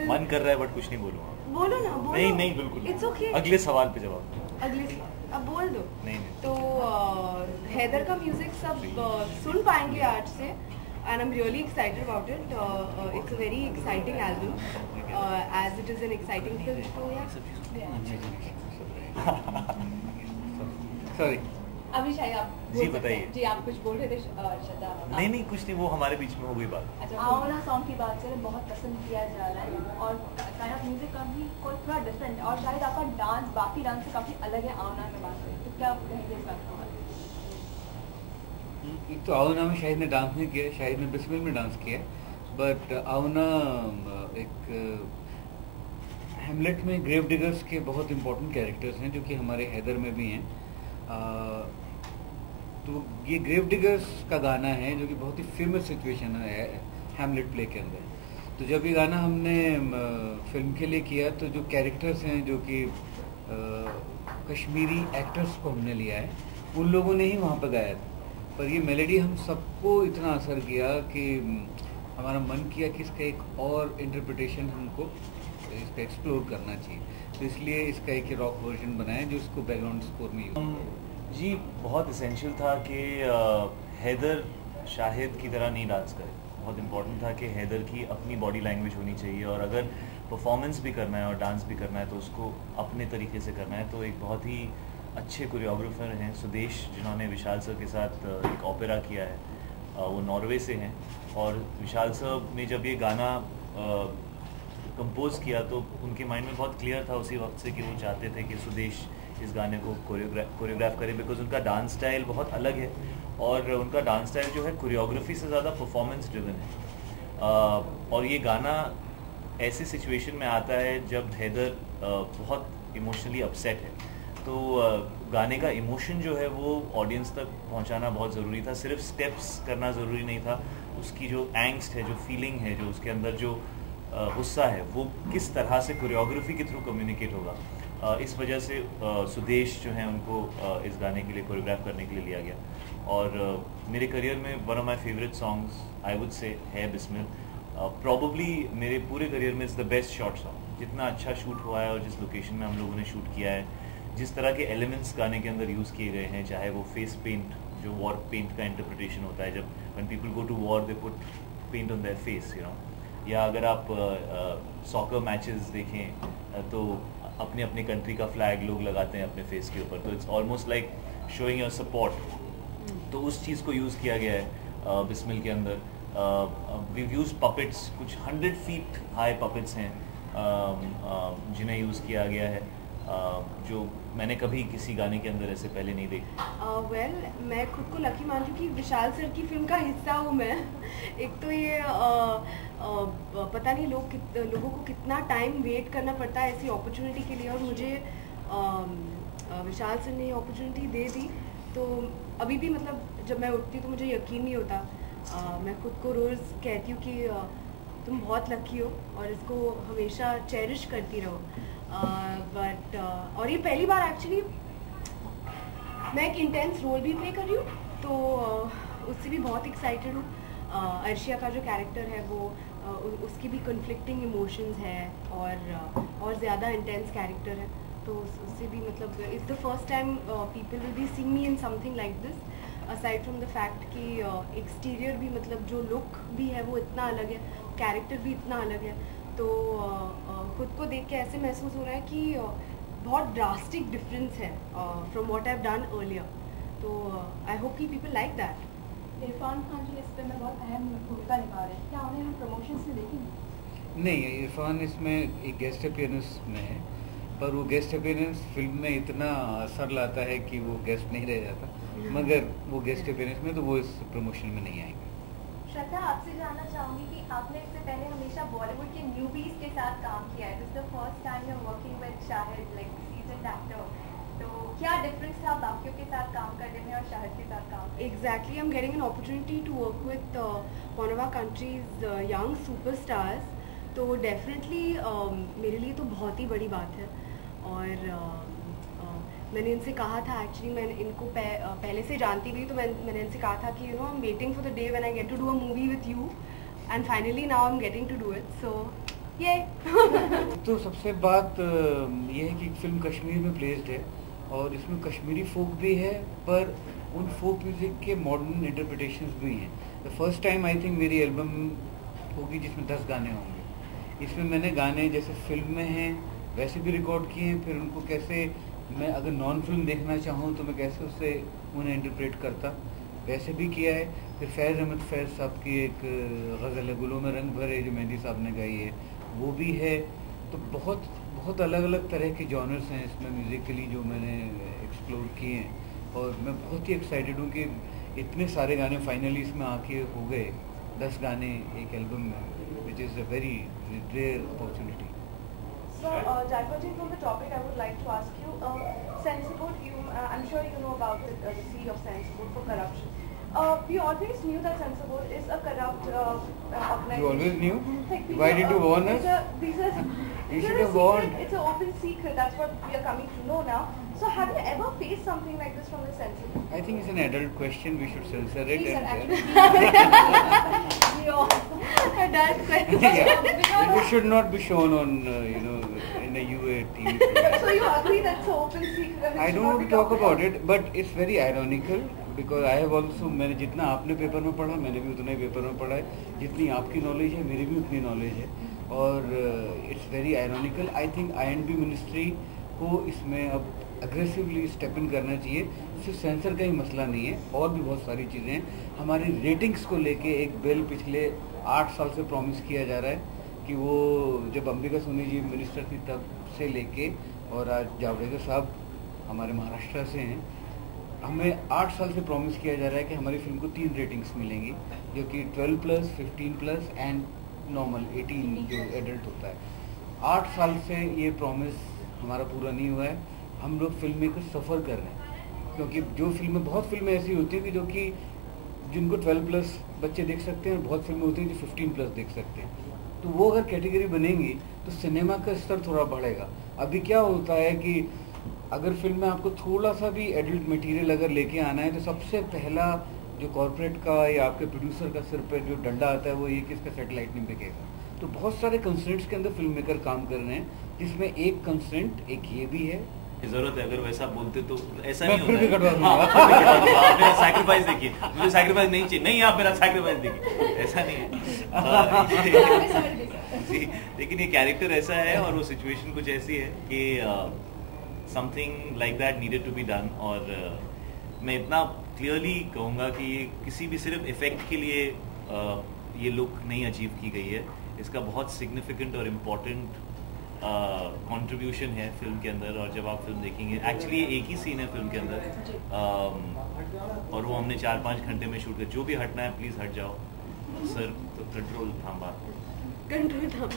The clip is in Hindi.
मन कर रहा है बट कुछ नहीं बोलूँगा। बोलो ना, बोलो। नहीं नहीं बिल्कुल इट्स ओके। अगले सवाल पे जवाब। अगले अब बोल दो। नहीं नहीं तो हैदर का म्यूजिक सब सुन पाएंगे आज से and I'm really excited about it. It's a very exciting album as it is an exciting film. So yeah. Sorry Abhishek आप जी बताइए। जी आप कुछ बोल रहे थे श्रद्धा। नहीं नहीं कुछ नहीं, वो हमारे बीच में हो गई बात। अच्छा, आओना सॉन्ग की बात करें, बहुत पसंद किया जा रहा है और काइंड ऑफ म्यूजिक का भी कोई थोड़ा डिफरेंट और शायद आपका डांस बाकी डांस से काफी अलग है आओना में बात करें, तो क्या आप कहेंगे इस बात को? एक तो आओना में शाहिद ने डांस नहीं किया, शाहिद ने बिस्मिल में डांस किया, बट आओना एक हेमलेट में ग्रेव डिगर्स के बहुत इंपॉर्टेंट कैरेक्टर्स हैं जो कि हमारे हैदर में भी हैं। तो ये ग्रेव डिगर्स का गाना है जो कि बहुत ही फेमस सिचुएशन है हेमलेट प्ले के अंदर। तो जब ये गाना हमने फिल्म के लिए किया तो जो कैरेक्टर्स हैं जो कि कश्मीरी एक्टर्स को हमने लिया है, उन लोगों ने ही वहाँ पर गाया था। पर ये मेलोडी हम सबको इतना असर किया कि हमारा मन किया कि इसका एक और इंटरप्रिटेशन हमको इसका एक्सप्लोर करना चाहिए, तो इसलिए इसका एक रॉक वर्जन बनाया जो इसको बैकग्राउंड स्कोर में यूज। जी बहुत इसेंशियल था कि हैदर शाहिद की तरह नहीं डांस करे। बहुत इम्पोर्टेंट था कि हैदर की अपनी बॉडी लैंग्वेज होनी चाहिए और अगर परफॉर्मेंस भी करना है और डांस भी करना है तो उसको अपने तरीके से करना है। तो एक बहुत ही अच्छे कोरियोग्राफर हैं सुदेश, जिन्होंने विशाल सर के साथ एक ओपेरा किया है, वो नॉर्वे से हैं। और विशाल सर ने जब ये गाना कंपोज किया तो उनके माइंड में बहुत क्लियर था उसी वक्त से कि वो चाहते थे कि सुदेश इस गाने को कोरियोग्राफ करे, बिकॉज उनका डांस स्टाइल बहुत अलग है और उनका डांस स्टाइल जो है कोरियोग्राफी से ज़्यादा परफॉर्मेंस ड्रिवन है। और ये गाना ऐसी सिचुएशन में आता है जब हैदर बहुत इमोशनली अपसेट है, तो गाने का इमोशन जो है वो ऑडियंस तक पहुंचाना बहुत ज़रूरी था। सिर्फ स्टेप्स करना ज़रूरी नहीं था, उसकी जो एंग्स्ट है, जो फीलिंग है, जो उसके अंदर जो गुस्सा है, वो किस तरह से कोरियोग्राफी के थ्रू कम्युनिकेट होगा। इस वजह से सुदेश जो हैं उनको इस गाने के लिए कोरियोग्राफ करने के लिए लिया गया। और मेरे करियर में one of my favourite songs I would say है बिस्मिल। प्रॉबली मेरे पूरे करियर में is the best short song. जितना अच्छा शूट हुआ है और जिस लोकेशन में हम लोगों ने शूट किया है, जिस तरह के एलिमेंट्स गाने के अंदर यूज़ किए गए हैं, चाहे वो फेस पेंट, जो वॉर पेंट का इंटरप्रिटेशन होता है, जब when people go to war they put paint on their face, you know, या अगर आप सॉकर मैचेस देखें तो अपने अपने कंट्री का फ्लैग लोग लगाते हैं अपने फेस के ऊपर, तो it's almost like showing your support. तो उस चीज़ को यूज़ किया गया है बिस्मिल के अंदर। वी यूज पपेट्स, कुछ 100 फीट हाई पपेट्स हैं जिन्हें यूज़ किया गया है, जो मैंने कभी किसी गाने के अंदर ऐसे पहले नहीं देखी। वेल मैं खुद को लकी मान रही हूँ कि विशाल सर की फिल्म का हिस्सा हूँ मैं। एक तो ये पता नहीं लोगों को कितना टाइम वेट करना पड़ता है ऐसी अपॉर्चुनिटी के लिए, और मुझे विशाल सर ने अपॉर्चुनिटी दे दी। तो अभी भी मतलब जब मैं उठती तो मुझे यकीन नहीं होता। मैं खुद को रोज़ कहती हूँ कि तुम बहुत लकी हो और इसको हमेशा चेरिश करती रहो। बट और ये पहली बार एक्चुअली मैं एक इंटेंस रोल भी प्ले कर रही हूँ, तो उससे भी बहुत एक्साइटेड हूँ। अर्शिया का जो कैरेक्टर है वो उसकी भी कन्फ्लिक्टिंग इमोशंस है और ज़्यादा इंटेंस कैरेक्टर है, तो उससे भी मतलब it's the first time people will be seeing me in something like this, aside from the fact कि एक्सटीरियर भी मतलब जो लुक भी है वो इतना अलग है, कैरेक्टर भी इतना अलग है। तो खुद को देख के ऐसे महसूस हो रहा है कि बहुत ड्रास्टिक डिफरेंस है from what I have done earlier. तो आई होप कि people like that. Irrfan Khan ji इस फिल्म में बहुत अहम भूमिका निभा रहे हैं, क्या उन्हें हम प्रमोशंस में देखेंगे? नहीं, इरफान इसमें एक गेस्ट अपीयरेंस में है, पर वो गेस्ट अपीयरेंस फिल्म में इतना असर लाता है कि वो गेस्ट नहीं रह जाता, मगर वो गेस्ट अपीयरेंस में तो वो इस प्रमोशन में नहीं आएंगे। श्रद्धा, आपसे जानना चाहूँगी कि आपने इससे पहले हमेशा बॉलीवुड के न्यूबीज के साथ काम किया है, this is the first time you are working with Shahid like seasoned actor, तो क्या डिफरेंस था बाकियों के साथ काम करने में और शाहिद के साथ काम? Exactly, I'm getting an opportunity to work with one of our country's young superstars, तो डेफिनेटली मेरे लिए तो बहुत ही बड़ी बात है। और मैंने इनसे कहा था, एक्चुअली मैं इनको पहले से जानती भी, तो मैंने इनसे कहा था कि you know I am waiting for the day when I get to do a movie with you, and finally now I am getting to do it. So ये तो सबसे बात ये है कि फिल्म कश्मीर में प्लेस्ड है और इसमें कश्मीरी फोक भी है, पर उन फोक म्यूजिक के मॉडर्न इंटरप्रिटेशंस भी हैं। The first time I think मेरी एल्बम होगी जिसमें 10 गाने होंगे। इसमें मैंने गाने जैसे फिल्म में हैं वैसे भी रिकॉर्ड किए हैं, फिर उनको कैसे मैं अगर नॉन फिल्म देखना चाहूँ तो मैं कैसे उससे उन्हें इंटरप्रेट करता वैसे भी किया है। फिर फैज़ अहमद फैज़ साहब की एक गज़ल है गुलों में रंग भरे जो मेहंदी साहब ने गाई है वो भी है। तो बहुत बहुत अलग अलग तरह के जॉनर्स हैं इसमें म्यूज़िकली जो मैंने एक्सप्लोर किए हैं और मैं बहुत ही एक्साइटेड हूँ कि इतने सारे गाने फाइनली इसमें आके हो गए, 10 गाने एक एल्बम में, which is a very rare opportunity. So, Jaipur ji, from the topic I would like to ask you, Censorboard, I'm sure you know about the seed of Censorboard for corruption. We always knew that Censorboard is a corrupt organization. You always knew? Like, Why did you warn us? These are You these should are a have warned. secret, it's an open secret, that's what we are coming to know now. So have you ever faced something like this from the Censorboard? I think it's an adult question, we should censor it. Please, sir, and, actually, we all. That's quite yeah, it should not be shown on, in a UA TV program. So you agree that's an open secret? and it I should don't not want be to talk talked about it, but it's very ironical because I have also, मैंने जितना आपने पेपर में पढ़ा मैंने भी उतना ही पेपर में पढ़ा है, जितनी आपकी नॉलेज है मेरी भी उतनी नॉलेज है और it's very ironical. I think INB ministry को इसमें अब अग्रेसिवली स्टेप इन करना चाहिए। सिर्फ सेंसर का ही मसला नहीं है, और भी बहुत सारी चीज़ें हैं। हमारी रेटिंग्स को लेके एक बिल पिछले 8 साल से प्रॉमिस किया जा रहा है कि वो जब अंबिका सोनी जी मिनिस्टर थी तब से लेके और आज जावड़ेकर साहब हमारे महाराष्ट्र से हैं, हमें 8 साल से प्रॉमिस किया जा रहा है कि हमारी फिल्म को 3 रेटिंग्स मिलेंगी जो कि 12+, 15+ एंड नॉर्मल 18 जो एडल्ट होता है। 8 साल से ये प्रॉमिस हमारा पूरा नहीं हुआ है। हम लोग फिल्म मेकर सफ़र कर रहे हैं क्योंकि जो फिल्में, बहुत फिल्में ऐसी होती हैं कि जो कि जिनको 12+ बच्चे देख सकते हैं और बहुत फिल्में होती हैं जो 15+ देख सकते हैं। तो वो अगर कैटेगरी बनेंगी तो सिनेमा का स्तर थोड़ा बढ़ेगा। अभी क्या होता है कि अगर फिल्म में आपको थोड़ा सा भी एडल्ट मटेरियल अगर लेके आना है तो सबसे पहला जो कॉर्पोरेट का या आपके प्रोड्यूसर का सिर पर जो डंडा आता है वो ये कि इसका सेटेलाइट नहीं बिकेगा। तो बहुत सारे कंस्ट्रेंट्स के अंदर फिल्म मेकर काम कर रहे हैं, जिसमें एक कंस्ट्रेंट एक ये भी है। जरूरत है, अगर वैसा बोलते तो ऐसा मैं नहीं फिर भी होता कटवा है। दूंगा। हाँ, आप मेरा सैक्रिफाइस देखिए, मुझे सैक्रिफाइस नहीं चाहिए, नहीं आप मेरा सैक्रिफाइस देखिए, ऐसा नहीं है। जी, लेकिन ये कैरेक्टर ऐसा है और वो सिचुएशन कुछ ऐसी है कि something like that needed to be done. और मैं इतना क्लियरली कहूँगा कि ये किसी भी सिर्फ इफेक्ट के लिए ये लुक नहीं अचीव की गई है। इसका बहुत सिग्निफिकेंट और इम्पोर्टेंट कंट्रीब्यूशन है फिल्म के अंदर। और जब आप फिल्म देखेंगे, एक्चुअली एक ही सीन है फिल्म के अंदर और वो हमने 4-5 घंटे में शूट किया। जो भी हटना है प्लीज़ हट जाओ सर, तो कंट्रोल थाम बात। कंट्रोल